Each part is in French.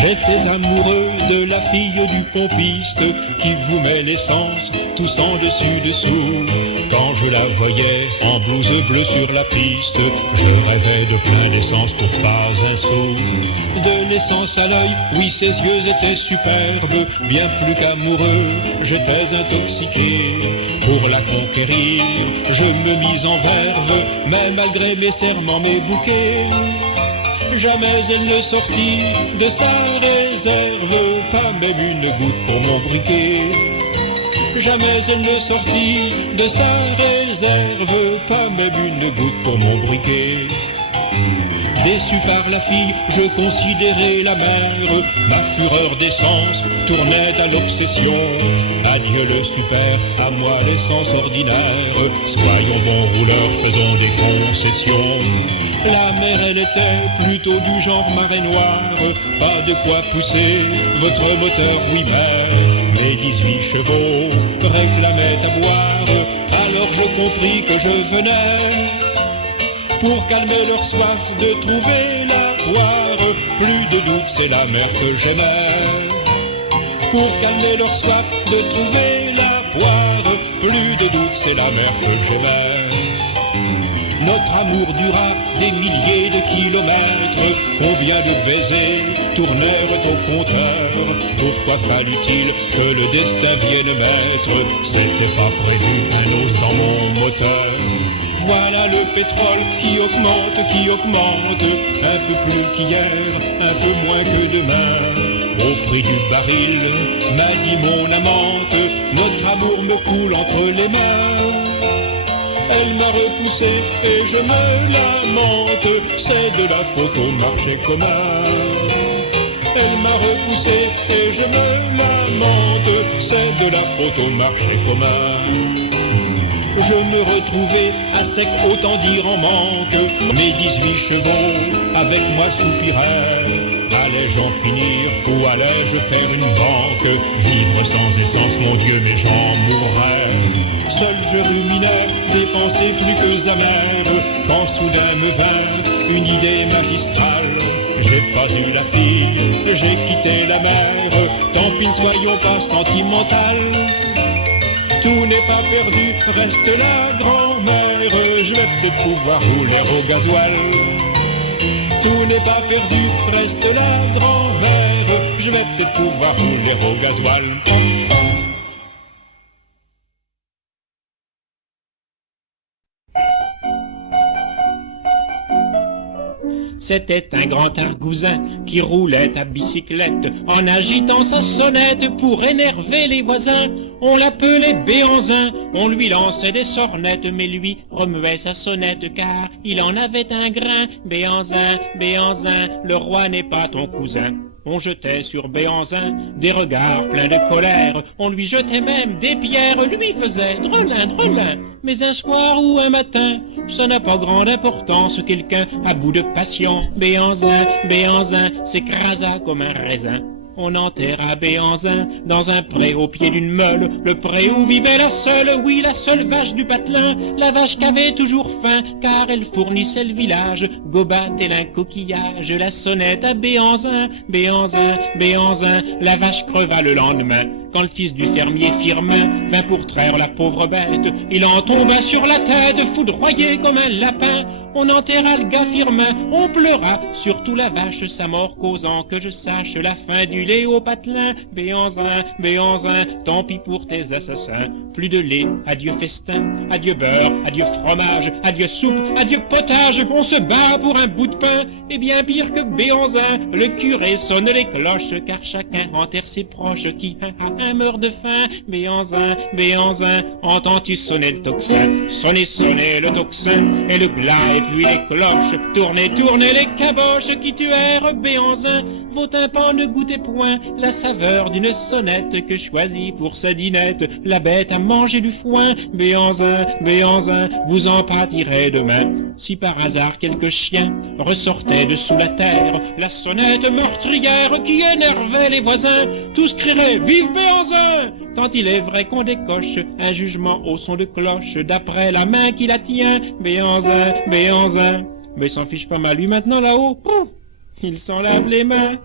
J'étais amoureux de la fille du pompiste qui vous met l'essence tous en dessus-dessous. Quand je la voyais en blouse bleue sur la piste, je rêvais de plein d'essence pour pas un sou. De l'essence à l'œil, oui ses yeux étaient superbes, bien plus qu'amoureux, j'étais intoxiqué. Pour la conquérir, je me mis en verve, mais malgré mes serments, mes bouquets, jamais elle ne sortit de sa réserve, pas même une goutte pour mon briquet. Jamais elle ne sortit de sa réserve, pas même une goutte pour mon briquet. Déçu par la fille, je considérais la mer. Ma fureur d'essence tournait à l'obsession. Adieu le super, à moi l'essence ordinaire. Soyons bons rouleurs, faisons des concessions. La mer, elle était plutôt du genre marée noire. Pas de quoi pousser votre moteur, oui mais mes 18 chevaux réclamaient à boire. Alors je compris que je venais pour calmer leur soif de trouver la poire. Plus de doute, c'est la mer que j'aimais. Pour calmer leur soif de trouver la poire. Plus de doute, c'est la mer que j'aimais. Notre amour dura des milliers de kilomètres. Combien de baisers tournèrent au compteur? Pourquoi fallut-il que le destin vienne mettre? C'était pas prévu un os dans mon moteur. Voilà le pétrole qui augmente, un peu plus qu'hier, un peu moins que demain. Au prix du baril, m'a dit mon amante, notre amour me coule entre les mains. Elle m'a repoussé et je me lamente, c'est de la faute au marché commun. Elle m'a repoussé et je me lamente, c'est de la faute au marché commun. Je me retrouvais à sec, autant dire en manque. Mes 18 chevaux avec moi soupiraient. Allais-je en finir ou allais-je faire une banque? Vivre sans essence, mon Dieu, mais j'en mourrais. Seul je ruminais des pensées plus que amères, quand soudain me vint une idée magistrale. J'ai pas eu la fille, j'ai quitté la mer. Tant pis, ne soyons pas sentimental. Tout n'est pas perdu, reste la grand-mère. Je vais peut-être pouvoir rouler au gasoil. Tout n'est pas perdu, reste la grand-mère. Je vais peut-être pouvoir rouler au gasoil. C'était un grand argousin qui roulait à bicyclette en agitant sa sonnette pour énerver les voisins. On l'appelait Béanzin, on lui lançait des sornettes, mais lui remuait sa sonnette car il en avait un grain. Béanzin, Béanzin, le roi n'est pas ton cousin. On jetait sur Béanzin des regards pleins de colère, on lui jetait même des pierres, lui faisait drelin, drelin. Mais un soir ou un matin, ça n'a pas grande importance, quelqu'un à bout de passion, Béanzin, Béanzin, s'écrasa comme un raisin. On enterra Béanzin dans un pré au pied d'une meule, le pré où vivait la seule, oui la seule vache du patelin, la vache qu'avait toujours faim, car elle fournissait le village, goba tel un coquillage, la sonnette à Béanzin, Béanzin, Béanzin, la vache creva le lendemain, quand le fils du fermier Firmin vint pour traire la pauvre bête, il en tomba sur la tête, foudroyé comme un lapin, on enterra le gars Firmin, on pleura, surtout la vache, sa mort causant que je sache la fin du lait au patelin, Béanzin, Béanzin, tant pis pour tes assassins. Plus de lait, adieu festin, adieu beurre, adieu fromage, adieu soupe, adieu potage, on se bat pour un bout de pain, et bien pire que Béanzin, le curé sonne les cloches, car chacun enterre ses proches, qui un meurt de faim, Béanzin, Béanzin, entends-tu sonner le tocsin, sonner, sonner le tocsin, et le glas et puis les cloches, tourner, tourner les caboches, qui tuèrent Béanzin, vos tympans ne goûtaient point la saveur d'une sonnette que choisit pour sa dînette la bête à manger du foin. Béanzin, Béanzin, vous en pâtirez demain. Si par hasard quelques chiens ressortaient de sous la terre, la sonnette meurtrière qui énervait les voisins, tous crieraient vive Béanzin, tant il est vrai qu'on décoche un jugement au son de cloche d'après la main qui la tient. Béanzin, Béanzin, mais il s'en fiche pas mal lui maintenant là-haut, il s'en lave les mains.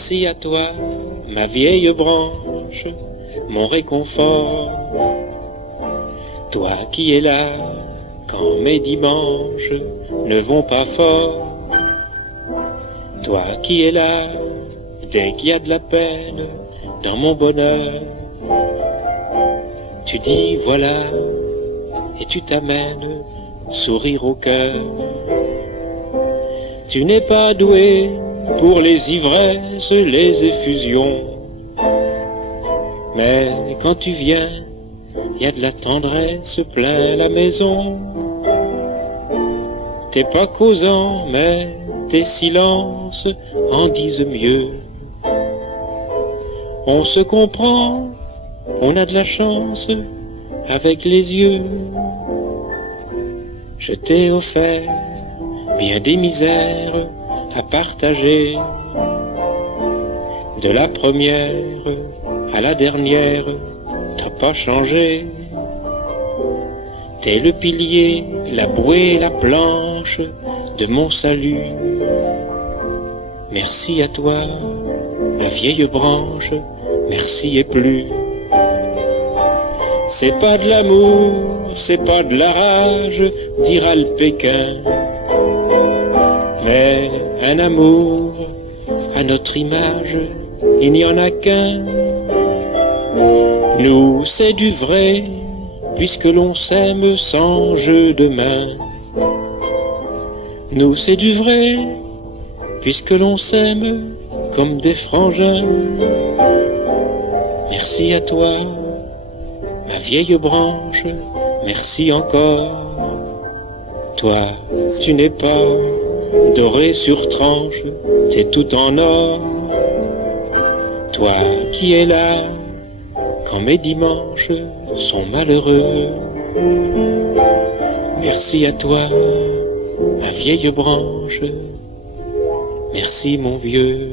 Merci à toi, ma vieille branche, mon réconfort. Toi qui es là quand mes dimanches ne vont pas fort. Toi qui es là dès qu'il y a de la peine dans mon bonheur. Tu dis voilà et tu t'amènes sourire au cœur. Tu n'es pas doué pour les ivresses, les effusions. Mais quand tu viens, y a de la tendresse plein la maison. T'es pas causant, mais tes silences en disent mieux. On se comprend, on a de la chance avec les yeux. Je t'ai offert bien des misères à partager. De la première à la dernière, t'as pas changé. T'es le pilier, la bouée, la planche de mon salut. Merci à toi, ma vieille branche, merci et plus. C'est pas de l'amour, c'est pas de la rage, dira le Pékin, mais un amour à notre image, il n'y en a qu'un. Nous, c'est du vrai, puisque l'on s'aime sans jeu de main. Nous, c'est du vrai, puisque l'on s'aime comme des frangins. Merci à toi, ma vieille branche, merci encore. Toi, tu n'es pas doré sur tranche, t'es tout en or. Toi qui es là quand mes dimanches sont malheureux. Merci à toi, ma vieille branche, merci mon vieux.